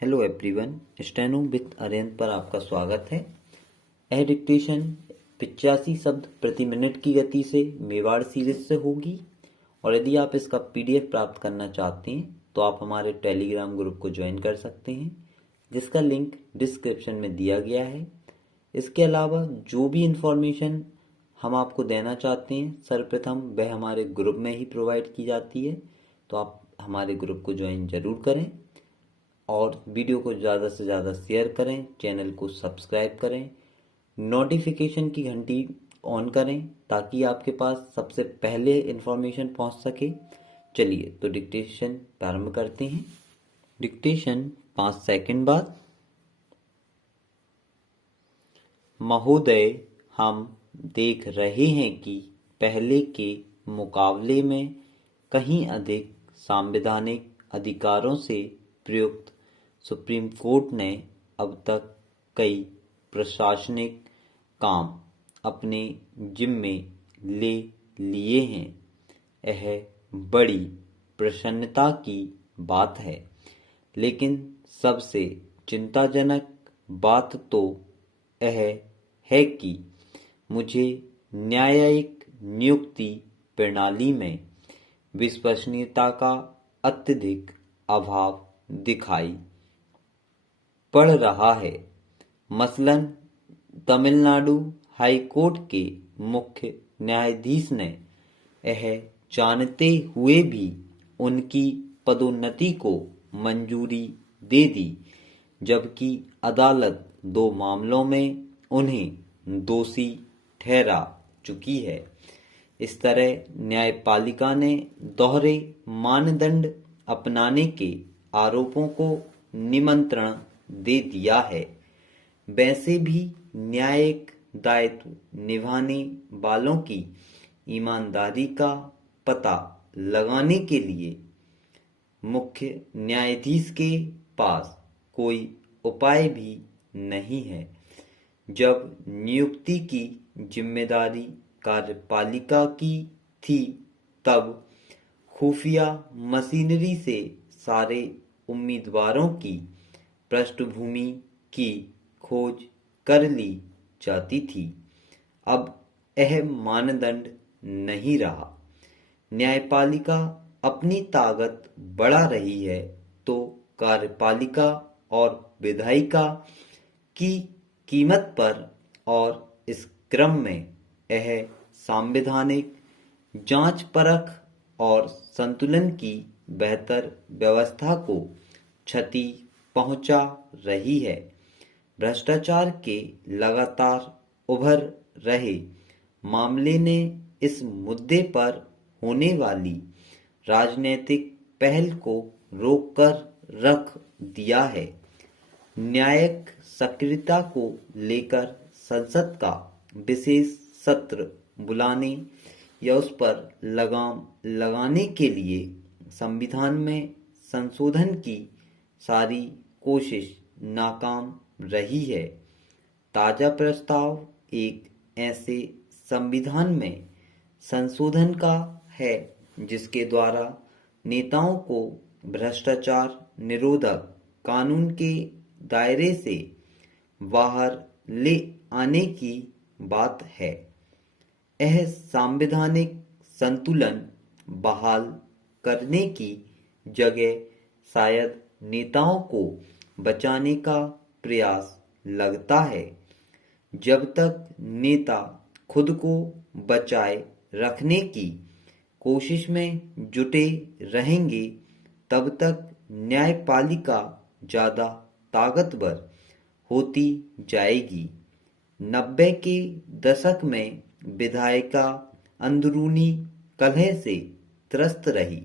Hello everyone, steno with Arihant पर आपका स्वागत है। यह डिक्टेशन 85 शब्द प्रति मिनट की गति से मेवाड़ सीरीज से होगी और यदि आप इसका पीडीएफ प्राप्त करना चाहते हैं तो आप हमारे टेलीग्राम ग्रुप को ज्वाइन कर सकते हैं, जिसका लिंक डिस्क्रिप्शन में दिया गया है। इसके अलावा जो भी इंफॉर्मेशन हम आपको देना चाहते हैं सर्वप्रथम वह हमारे ग्रुप में ही प्रोवाइड की जाती है, तो आप हमारे ग्रुप को ज्वाइन जरूर करें और वीडियो को ज़्यादा से ज़्यादा शेयर करें, चैनल को सब्सक्राइब करें, नोटिफिकेशन की घंटी ऑन करें ताकि आपके पास सबसे पहले इन्फॉर्मेशन पहुंच सके। चलिए तो डिक्टेशन प्रारंभ करते हैं। डिक्टेशन 5 सेकंड बाद। महोदय, हम देख रहे हैं कि पहले के मुकाबले में कहीं अधिक संवैधानिक अधिकारों से प्रयुक्त सुप्रीम कोर्ट ने अब तक कई प्रशासनिक काम अपने जिम्मे ले लिए हैं। यह बड़ी प्रसन्नता की बात है, लेकिन सबसे चिंताजनक बात तो यह है कि मुझे न्यायिक नियुक्ति प्रणाली में विश्वसनीयता का अत्यधिक अभाव दिखाई पड़ रहा है। मसलन तमिलनाडु हाई कोर्ट के मुख्य न्यायाधीश ने यह जानते हुए भी उनकी पदोन्नति को मंजूरी दे दी, जबकि अदालत 2 मामलों में उन्हें दोषी ठहरा चुकी है। इस तरह न्यायपालिका ने दोहरे मानदंड अपनाने के आरोपों को निमंत्रण दे दिया है। वैसे भी न्यायिक दायित्व निभाने वालों की ईमानदारी का पता लगाने के लिए मुख्य न्यायाधीश के पास कोई उपाय भी नहीं है। जब नियुक्ति की जिम्मेदारी कार्यपालिका की थी, तब खुफिया मशीनरी से सारे उम्मीदवारों की पृष्ठभूमि की खोज कर ली जाती थी। अब यह मानदंड नहीं रहा। न्यायपालिका अपनी ताकत बढ़ा रही है तो कार्यपालिका और विधायिका की कीमत पर और इस क्रम में यह संवैधानिक जांच परख और संतुलन की बेहतर व्यवस्था को क्षति पहुंचा रही है। भ्रष्टाचार के लगातार उभर रहे मामले ने इस मुद्दे पर होने वाली राजनीतिक पहल को रोककर रख दिया है। न्यायिक सक्रियता को लेकर संसद का विशेष सत्र बुलाने या उस पर लगाम लगाने के लिए संविधान में संशोधन की सारी कोशिश नाकाम रही है। ताजा प्रस्ताव एक ऐसे संविधान में संशोधन का है जिसके द्वारा नेताओं को भ्रष्टाचार निरोधक कानून के दायरे से बाहर ले आने की बात है। यह संवैधानिक संतुलन बहाल करने की जगह शायद नेताओं को बचाने का प्रयास लगता है। जब तक नेता खुद को बचाए रखने की कोशिश में जुटे रहेंगे, तब तक न्यायपालिका ज्यादा ताकतवर होती जाएगी। 90 के दशक में विधायिका अंदरूनी कलह से त्रस्त रही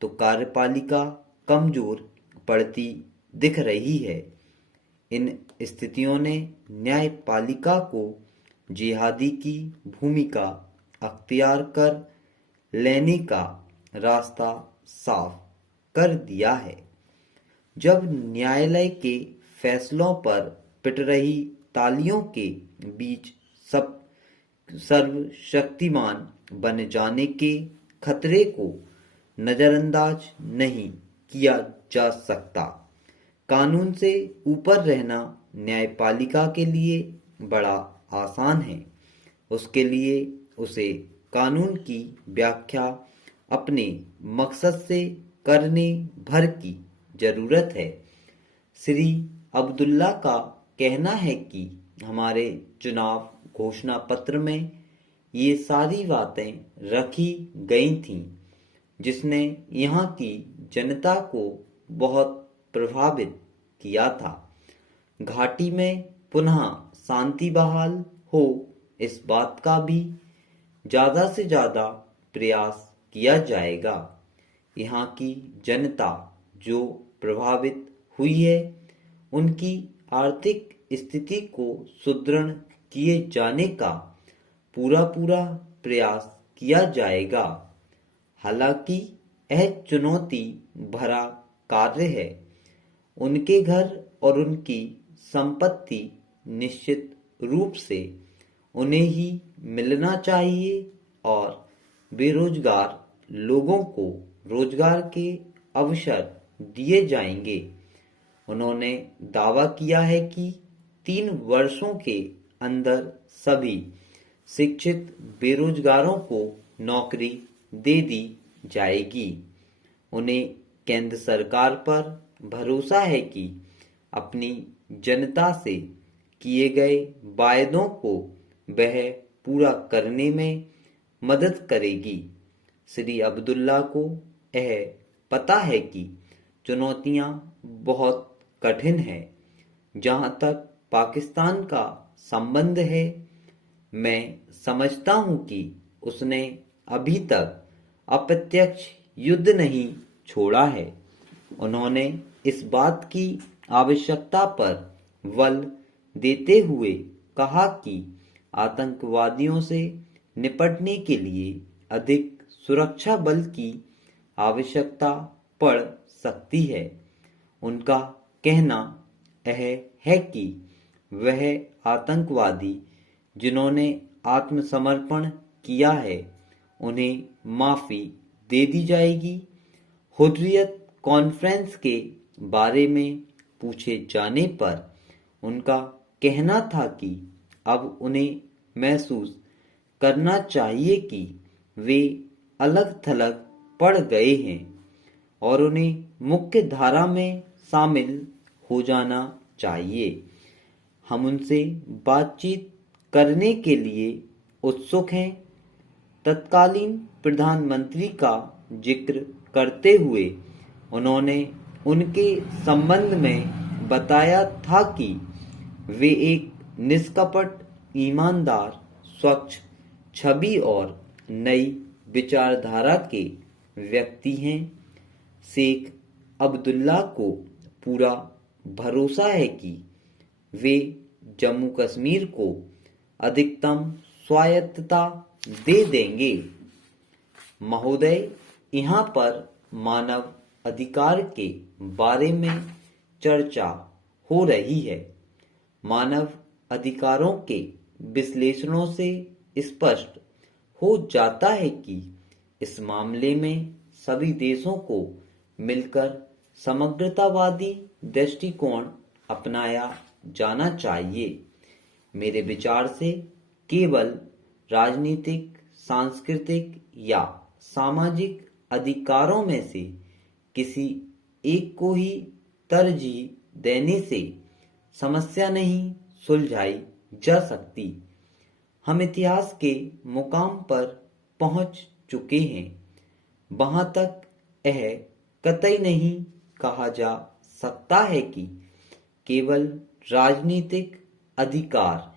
तो कार्यपालिका कमजोर पड़ती दिख रही है। इन स्थितियों ने न्यायपालिका को जिहादी की भूमिका अख्तियार कर लेने का रास्ता साफ कर दिया है। जब न्यायालय के फैसलों पर पिट रही तालियों के बीच सब सर्वशक्तिमान बन जाने के खतरे को नजरअंदाज नहीं किया जा सकता। कानून से ऊपर रहना न्यायपालिका के लिए बड़ा आसान है। उसके लिए उसे कानून की व्याख्या अपने मकसद से करने भर की जरूरत है। श्री अब्दुल्ला का कहना है कि हमारे चुनाव घोषणा पत्र में ये सारी बातें रखी गई थीं, जिसने यहाँ की जनता को बहुत प्रभावित किया था। घाटी में पुनः शांति बहाल हो, इस बात का भी ज्यादा से ज्यादा प्रयास किया जाएगा। यहाँ की जनता जो प्रभावित हुई है, उनकी आर्थिक स्थिति को सुदृढ़ किए जाने का पूरा प्रयास किया जाएगा। हालांकि यह चुनौती भरा कार्य है। उनके घर और उनकी संपत्ति निश्चित रूप से उन्हें ही मिलना चाहिए और बेरोजगार लोगों को रोजगार के अवसर दिए जाएंगे। उन्होंने दावा किया है कि 3 वर्षों के अंदर सभी शिक्षित बेरोजगारों को नौकरी दे दी जाएगी। उन्हें केंद्र सरकार पर भरोसा है कि अपनी जनता से किए गए वायदों को वह पूरा करने में मदद करेगी। श्री अब्दुल्ला को यह पता है कि चुनौतियां बहुत कठिन हैं। जहां तक पाकिस्तान का संबंध है, मैं समझता हूं कि उसने अभी तक अप्रत्यक्ष युद्ध नहीं छोड़ा है। उन्होंने इस बात की आवश्यकता पर बल देते हुए कहा कि आतंकवादियों से निपटने के लिए अधिक सुरक्षा बल की आवश्यकता पड़ सकती है। उनका कहना यह है कि वह आतंकवादी जिन्होंने आत्मसमर्पण किया है, उन्हें माफी दे दी जाएगी। हुर्रियत कॉन्फ्रेंस के बारे में पूछे जाने पर उनका कहना था कि अब उन्हें महसूस करना चाहिए कि वे अलग थलग पड़ गए हैं और उन्हें मुख्य धारा में शामिल हो जाना चाहिए। हम उनसे बातचीत करने के लिए उत्सुक हैं। तत्कालीन प्रधानमंत्री का जिक्र करते हुए उन्होंने उनके संबंध में बताया था कि वे एक निष्कपट, ईमानदार, स्वच्छ छवि और नई विचारधारा के व्यक्ति हैं। शेख अब्दुल्ला को पूरा भरोसा है कि वे जम्मू कश्मीर को अधिकतम स्वायत्तता दे देंगे। महोदय, यहाँ पर मानव अधिकार के बारे में चर्चा हो रही है। मानव अधिकारों के विश्लेषणों से स्पष्ट हो जाता है कि इस मामले में सभी देशों को मिलकर समग्रतावादी दृष्टिकोण अपनाया जाना चाहिए। मेरे विचार से केवल राजनीतिक, सांस्कृतिक या सामाजिक अधिकारों में से किसी एक को ही तरजीह देने से समस्या नहीं सुलझाई जा सकती। हम इतिहास के मुकाम पर पहुंच चुके हैं। वहां तक यह कतई नहीं कहा जा सकता है कि केवल राजनीतिक अधिकार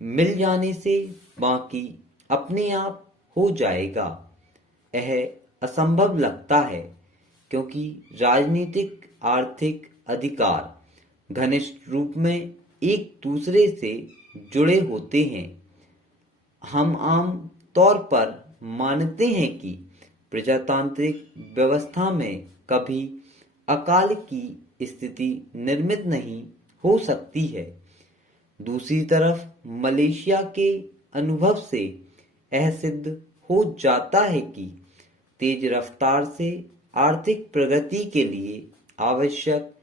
मिल जाने से बाकी अपने आप हो जाएगा। यह असंभव लगता है, क्योंकि राजनीतिक, आर्थिक अधिकार घनिष्ठ रूप में एक दूसरे से जुड़े होते हैं। हम आम तौर पर मानते हैं कि प्रजातांत्रिक व्यवस्था में कभी अकाल की स्थिति निर्मित नहीं हो सकती है। दूसरी तरफ मलेशिया के अनुभव से यह सिद्ध हो जाता है कि तेज रफ्तार से आर्थिक प्रगति के लिए आवश्यक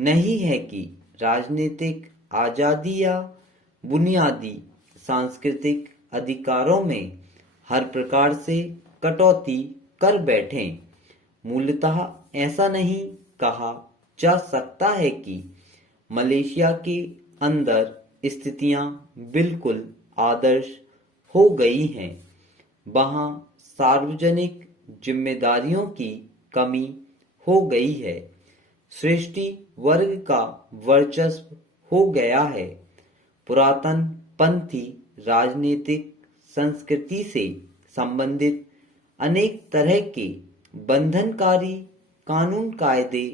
नहीं है कि राजनीतिक आज़ादी या बुनियादी सांस्कृतिक अधिकारों में हर प्रकार से कटौती कर बैठें। मूलतः ऐसा नहीं कहा जा सकता है कि मलेशिया के अंदर स्थितियां बिल्कुल आदर्श हो गई हैं। वहां सार्वजनिक जिम्मेदारियों की कमी हो गई है, सृष्टि वर्ग का वर्चस्व हो गया है, पुरातन पंथी राजनीतिक संस्कृति से संबंधित अनेक तरह के बंधनकारी कानून कायदे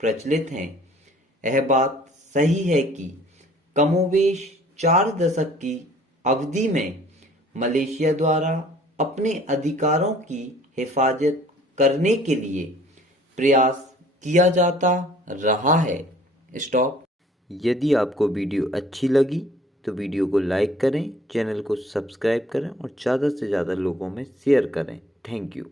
प्रचलित हैं। यह बात सही है कि कमोवेश 4 दशक की अवधि में मलेशिया द्वारा अपने अधिकारों की हिफाजत करने के लिए प्रयास किया जाता रहा है। स्टॉप। यदि आपको वीडियो अच्छी लगी तो वीडियो को लाइक करें, चैनल को सब्सक्राइब करें और ज़्यादा से ज़्यादा लोगों में शेयर करें। Thank you.